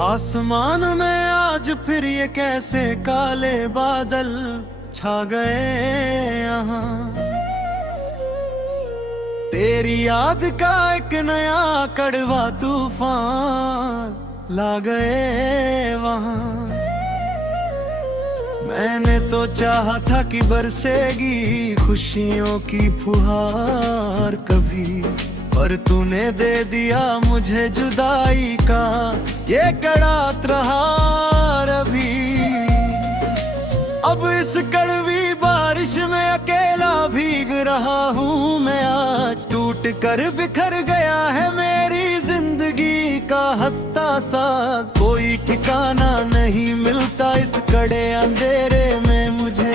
आसमान में आज फिर ये कैसे काले बादल छा गए यहाँ। तेरी याद का एक नया कड़वा तूफान ला गए वहाँ। मैंने तो चाहा था कि बरसेगी खुशियों की फुहार कभी, पर तूने दे दिया मुझे जुदाई का ये कड़ा त्योहार अभी। अब इस कड़वी बारिश में अकेला भीग रहा हूँ मैं आज। टूट कर बिखर गया है मेरी जिंदगी का हंसता साज। कोई ठिकाना नहीं मिलता इस कड़े अंधेरे में मुझे।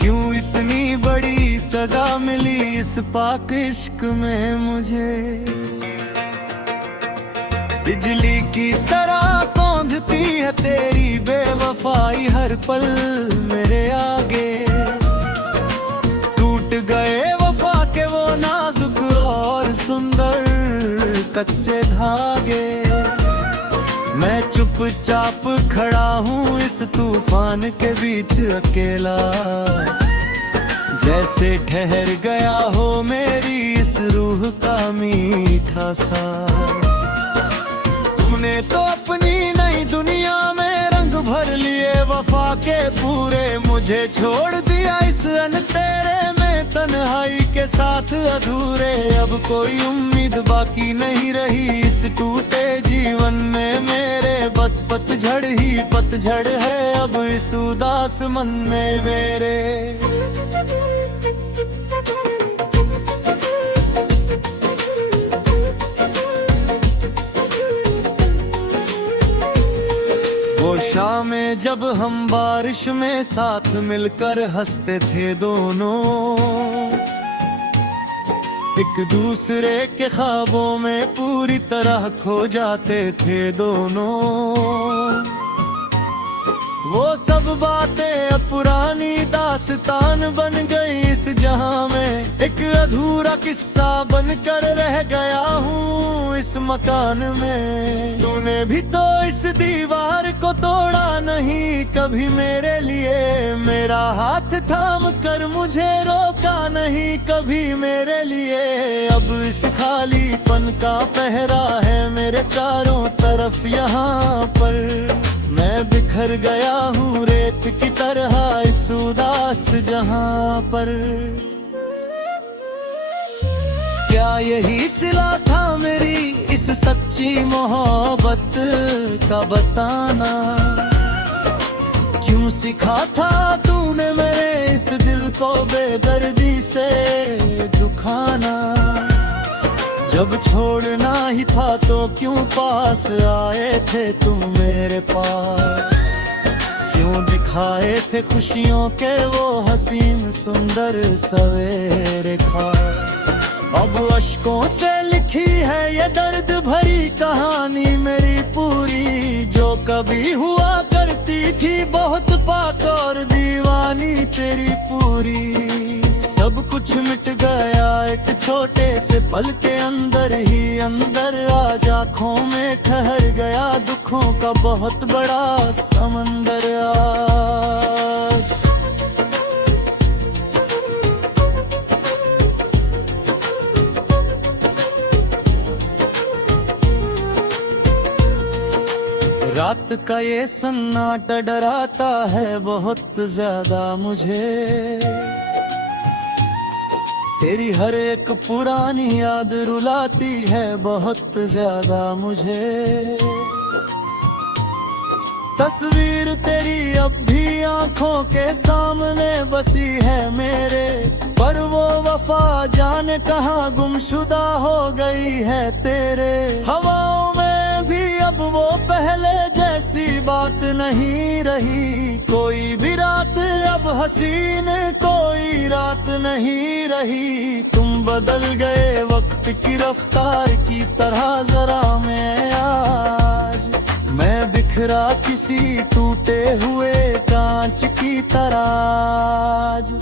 क्यों इतनी बड़ी सजा मिली इस पाक इश्क में मुझे। बिजली की तरह कौंधती है तेरी बेवफाई हर पल मेरे आगे। टूट गए वफा के वो नाजुक और सुंदर कच्चे धागे। मैं चुपचाप खड़ा हूँ इस तूफान के बीच अकेला, जैसे ठहर गया हो मेरी इस रूह का मीठा सा। तूने तो अपनी नई दुनिया में रंग भर लिए वफा के पूरे। मुझे छोड़ दिया इस अनतेरे में तन्हाई के साथ अधूरे। अब कोई उम्मीद बाकी नहीं रही इस टूटे जीवन में मेरे। बस पतझड़ ही पतझड़ है अब इस उदास मन में मेरे। वो शामें जब हम बारिश में साथ मिलकर हंसते थे दोनों, एक दूसरे के ख्वाबों में पूरी तरह खो जाते थे दोनों। वो सब बातें अब पुरानी दास्तान बन गई इस जहां में। एक अधूरा किस्सा बनकर रह गया हूँ इस मकान में। तूने भी तो इस दीवार को तोड़ा नहीं कभी मेरे लिए। मेरा हाथ थाम कर मुझे रोका नहीं कभी मेरे लिए। अब इस खालीपन का पहरा है मेरे चारों तरफ यहाँ पर। मैं बिखर गया हूँ रेत की तरह इस उदास जहां पर। क्या यही सिला था मेरी इस सच्ची मोहब्बत का बताना। क्यों सिखा था तूने मेरे इस दिल को बेदर्दी से दुखाना। जब छोड़ना ही था तो क्यों पास आए थे तुम मेरे पास। क्यों दिखाए थे खुशियों के वो हसीन सुंदर सवेरे खास। अब अश्कों से लिखी है ये दर्द भरी कहानी मेरी पूरी। जो कभी हुआ करती थी बहुत पाक और दीवानी तेरी पूरी। सब कुछ मिट गया एक छोटे से पल के अंदर ही अंदर। आज आँखों में ठहर गया दुखों का बहुत बड़ा समंदर आज। रात का ये सन्नाटा डराता है बहुत ज्यादा मुझे। तेरी हर एक पुरानी याद रुलाती है बहुत ज्यादा मुझे। तस्वीर तेरी अब भी आंखों के सामने बसी है मेरे। पर वो वफा जाने कहाँ गुमशुदा हो गई है तेरे। हवाओं में भी अब वो पहले जैसी बात नहीं रही। कोई भी रात अब हसीन कोई रात नहीं रही। तुम बदल गए वक्त की रफ्तार की तरह जरा मैं आज। मैं बिखरा किसी टूटे हुए कांच की तरह आज।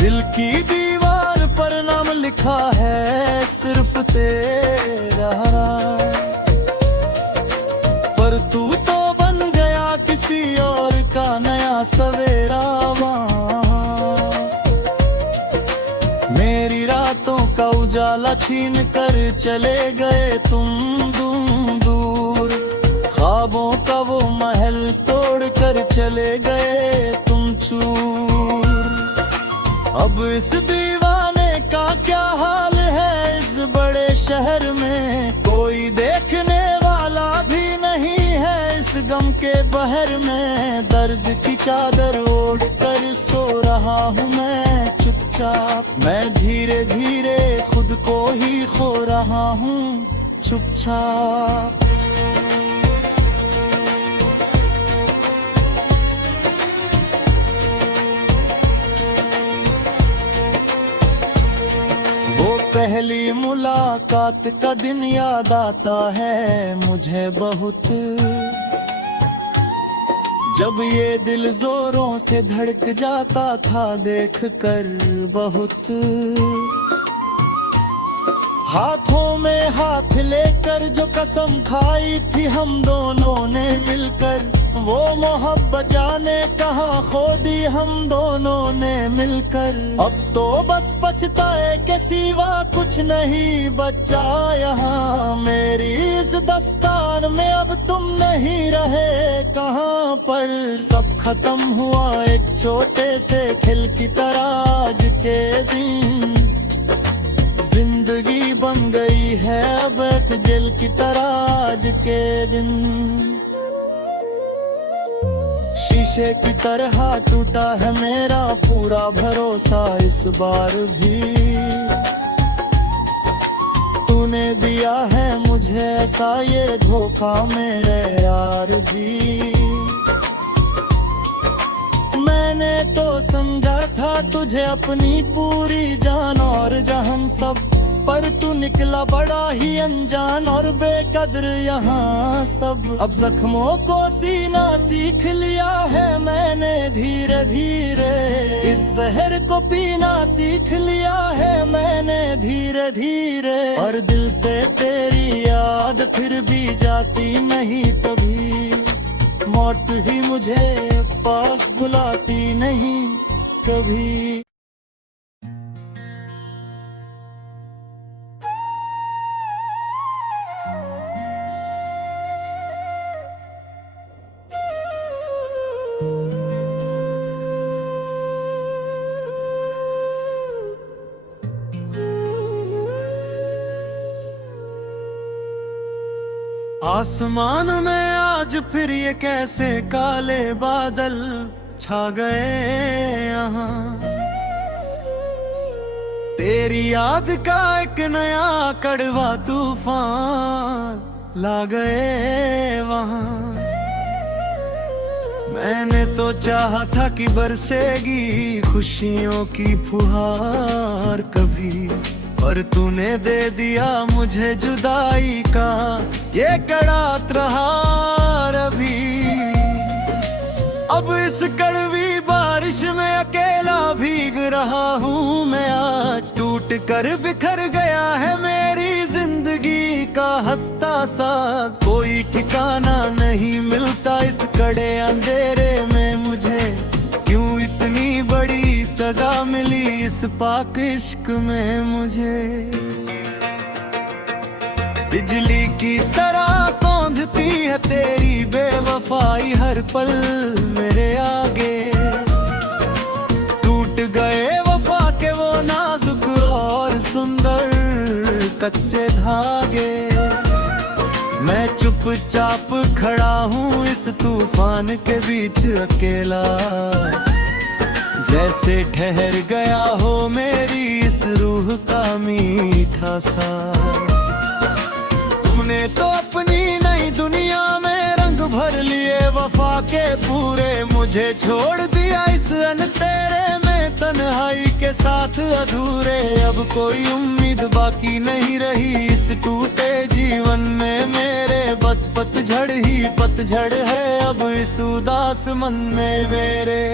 दिल की दीवार पर नाम लिखा है सिर्फ तेरा। उजाला छीन कर चले गए तुम दूर, ख्वाबों का वो महल तोड़ कर चले गए तुम चूर। अब इस दीवाने का क्या हाल है इस बड़े शहर में, कोई देखने वाला भी नहीं है इस गम के बहर में। दर्द की चादर ओढ़ कर सो रहा हूँ मैं चुपचाप, मैं धीरे धीरे खुद को ही खो रहा हूँ चुपचाप। पहली मुलाकात का दिन याद आता है मुझे बहुत, जब ये दिल जोरों से धड़क जाता था देख कर बहुत। हाथों में हाथ लेकर जो कसम खाई थी हम दोनों ने मिलकर, वो मोहब्बत जाने कहाँ खो दी हम दोनों ने मिलकर। अब तो बस पछताए के सिवा कुछ नहीं बचा यहाँ, मेरी इस दस्तान में अब तुम नहीं रहे कहाँ पर। सब खत्म हुआ एक छोटे से खिल की तरह आज के दिन, जिंदगी बन गई है अब एक जेल की तरह आज के दिन। शीशे की तरह टूटा है मेरा पूरा भरोसा इस बार भी, तूने दिया है मुझे ऐसा ये धोखा मेरे यार भी। मैंने तो समझा था तुझे अपनी पूरी जान और जहान सब, पर तू निकला बड़ा ही अनजान और बेकदर यहाँ सब। अब जख्मों को सीना सीख लिया है मैंने धीरे धीरे, इस जहर को पीना सीख लिया है मैंने धीरे धीरे। और दिल से तेरी याद फिर भी जाती नहीं कभी, मौत ही मुझे पास बुलाती नहीं कभी। आसमान में आज फिर ये कैसे काले बादल छा गए यहाँ, तेरी याद का एक नया कड़वा तूफान ला गए वहाँ। मैंने तो चाहा था कि बरसेगी खुशियों की फुहार कभी, पर तूने दे दिया मुझे जुदाई का ये कड़ा त्योहार अभी। अब इस कड़वी बारिश में अकेला भीग रहा हूँ मैं आज, टूट कर बिखर गया है मेरी जिंदगी का हंसता साज। कोई ठिकाना नहीं मिलता इस कड़े अंधेरे में मुझे, क्यों इतनी बड़ी सजा मिली इस पाक इश्क में मुझे। बिजली की तरह कौंधती है तेरी बेवफाई हर पल मेरे आगे, टूट गए वफा के वो नाजुक और सुंदर कच्चे धागे। मैं चुपचाप खड़ा हूँ इस तूफान के बीच अकेला, जैसे ठहर गया हो मेरी इस रूह का मीठा सा। तूने तो अपनी नई दुनिया में रंग भर लिए वफा के पूरे, मुझे छोड़ दिया इस अनतेरे में तन्हाई के साथ अधूरे। अब कोई उम्मीद बाकी नहीं रही इस टूटे जीवन में मेरे, बस पतझड़ ही पतझड़ है अब इस उदास मन में मेरे।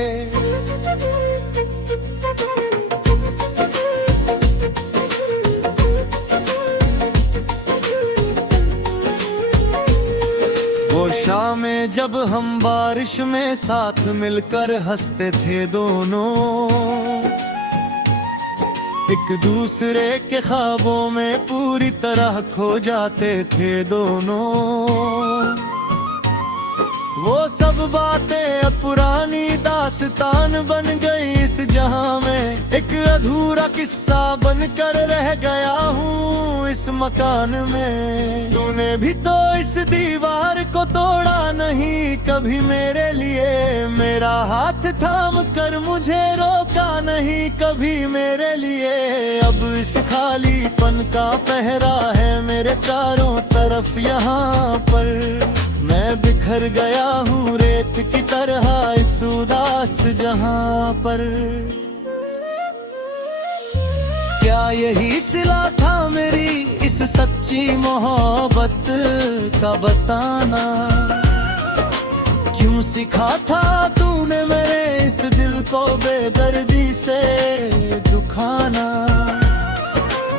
वो शामें जब हम बारिश में साथ मिलकर हंसते थे दोनों, एक दूसरे के ख्वाबों में पूरी तरह खो जाते थे दोनों। वो सब बातें अब पुरानी दास्तान बन गई इस जहां में। एक अधूरा किस्सा बनकर रह गया हूँ इस मकान में। तूने भी तो इस दीवार को तोड़ा नहीं कभी मेरे लिए। मेरा हाथ थाम कर मुझे रोका नहीं कभी मेरे लिए। अब इस खालीपन का पहरा है मेरे चारों तरफ यहाँ पर। मैं बिखर गया हूँ रेत की तरह इस उदास जहां पर। क्या यही सिला था मेरी इस सच्ची मोहब्बत का बताना? क्यों सिखा था तूने मेरे इस दिल को बेदर्दी से दुखाना?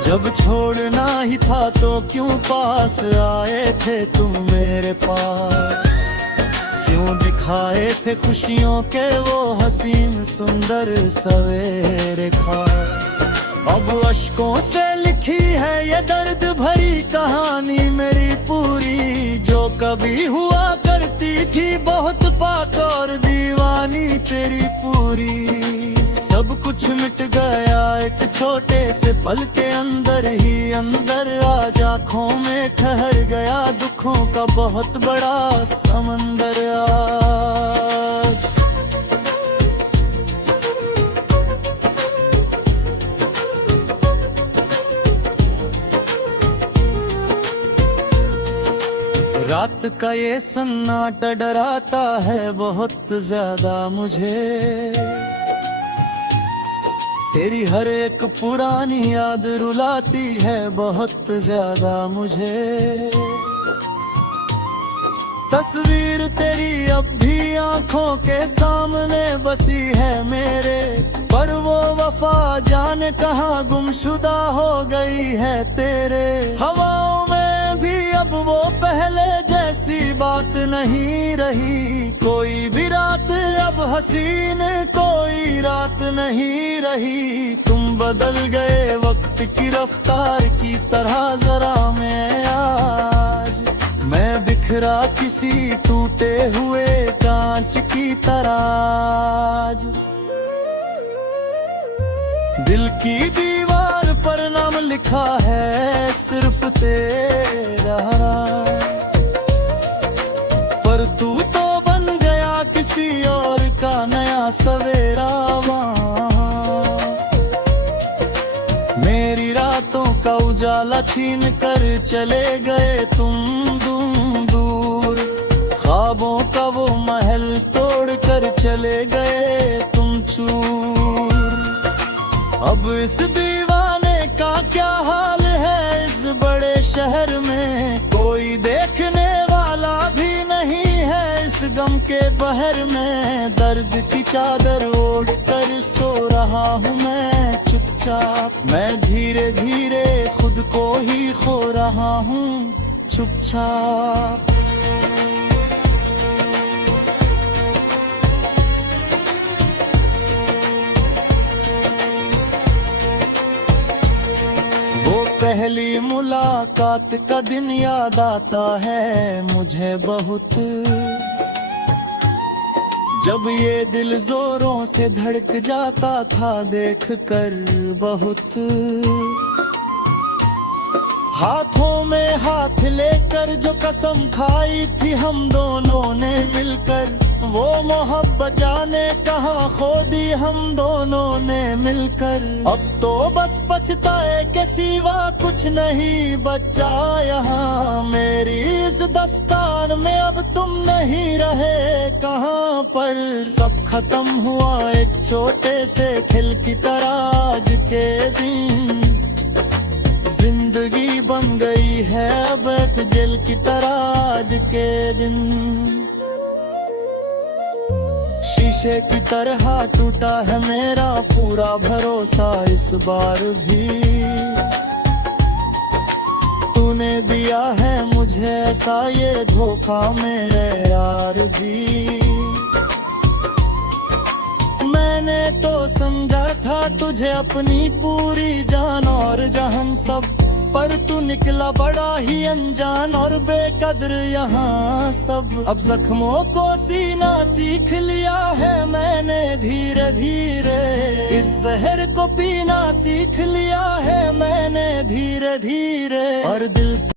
जब छोड़ना ही था तो क्यों पास आए थे तुम मेरे पास? क्यों दिखाए थे खुशियों के वो हसीन सुंदर सवेरे खास? अब अश्कों से लिखी है ये दर्द भरी कहानी मेरी पूरी। जो कभी हुआ करती थी बहुत पाक और दीवानी तेरी पूरी। सब कुछ मिट गया एक छोटे से पल के अंदर ही अंदर। आज आँखों में ठहर गया दुखों का बहुत बड़ा समंदर आज। रात का ये सन्नाटा डराता है बहुत ज्यादा मुझे। तेरी हर एक पुरानी याद रुलाती है बहुत ज्यादा मुझे। तस्वीर तेरी अब भी आंखों के सामने बसी है मेरे। पर वो वफा जाने कहाँ गुमशुदा हो गई है तेरे। हवाओं में भी अब वो पहले जैसी बात नहीं रही। कोई भी रात अब हसीन कोई रात नहीं रही। तुम बदल गए वक्त की रफ्तार की तरह जरा मैं आज। मैं बिखरा किसी टूटे हुए कांच की तरह आज। दिल की दीवार पर नाम लिखा है सिर्फ तेरा। पर तू तो बन गया किसी और का नया सवेरा वहाँ। मेरी रातों का उजाला छीन कर चले गए तुम दूर। ख्वाबों का वो महल तोड़ कर चले गए तुम चूर। अब इस दीवाने का क्या हाल है इस बड़े शहर में? कोई देखने वाला भी नहीं है इस गम के बहर में। दर्द की चादर ओढ़ कर सो रहा हूँ मैं चुपचाप। मैं धीरे धीरे खुद को ही खो रहा हूँ चुपचाप। पहली मुलाकात का दिन याद आता है मुझे बहुत। जब ये दिल जोरों से धड़क जाता था देख कर बहुत। हाथों में हाथ लेकर जो कसम खाई थी हम दोनों ने मिलकर। वो मोहब्बत जाने कहाँ खो दी हम दोनों ने मिलकर। अब तो बस पछताए के सिवा कुछ नहीं बचा यहाँ। मेरी इस दस्तान में अब तुम नहीं रहे कहाँ पर। सब खत्म हुआ एक छोटे से खिल की तरह आज के दिन। जिंदगी बन गई है अब एक जेल की तरह आज के दिन। शीशे की तरह टूटा है मेरा पूरा भरोसा इस बार भी। तूने दिया है मुझे ऐसा ये धोखा मेरे यार भी। मैंने तो समझा था तुझे अपनी पूरी जान और जहान सब, पर तू निकला बड़ा ही अनजान और बेकदर यहाँ सब। अब जख्मों को सीना सीख लिया है मैंने धीरे धीरे, इस जहर को पीना सीख लिया है मैंने धीरे धीरे, और दिल